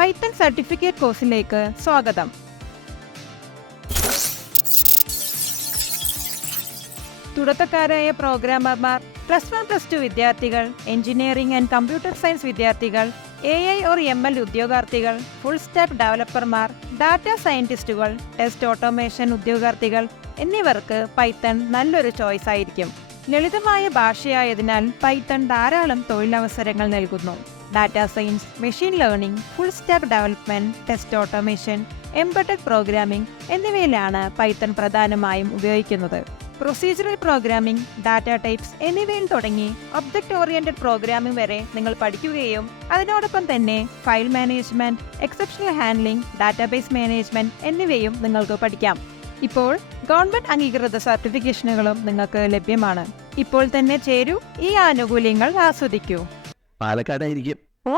Python certificate കോഴ്സിലേക്ക് സ്വാഗതം. തുടക്കക്കാരായ പ്രോഗ്രാമർമാർ, +1 +2 വിദ്യാർത്ഥികൾ, എഞ്ചിനീയറിംഗ് ആൻഡ് കമ്പ്യൂട്ടർ സയൻസ് വിദ്യാർത്ഥികൾ, AI or ML ഉദ്യോഗാർത്ഥികൾ, ഫുൾ സ്റ്റാക്ക് ഡെവലപ്പർമാർ, ഡാറ്റ സയന്റിസ്റ്റുകൾ, ടെസ്റ്റ് ഓട്ടോമേഷൻ ഉദ്യോഗാർത്ഥികൾ എന്നിവർക്ക് പൈത്തൺ നല്ലൊരു ചോയ്സ് ആയിരിക്കും. ലളിതമായ ഭാഷയായതിനാൽ പൈത്തൺ ധാരാളം തൊഴിലവസരങ്ങൾ നൽകുന്നു. Data science, machine learning, full stack development, test automation, embedded programming എന്നിവയിലാണ് പൈത്തൺ പ്രധാനമായും ഉപയോഗിക്കുന്നത്. പ്രൊസീജറൽ പ്രോഗ്രാമിംഗ്, ഡാറ്റ ടൈപ്സ് എന്നിവയിൽ തുടങ്ങി ഒബ്ജക്റ്റ് ഓറിയന്റഡ് പ്രോഗ്രാമിംഗ് വരെ നിങ്ങൾ പഠിക്കുകയും അതിനോടൊപ്പം തന്നെ file management, exceptional handling, database management എന്നിവയും നിങ്ങൾക്ക് പഠിക്കാം. ഇപ്പോൾ ഗവൺമെന്റ് അംഗീകൃത സർട്ടിഫിക്കേഷനുകളും നിങ്ങൾക്ക് ലഭ്യമാണ്. ഇപ്പോൾ തന്നെ ചേരൂ, ഈ ആനുകൂല്യങ്ങൾ ആസ്വദിക്കൂ. പാലക്കാടായിരിക്കും. ഓ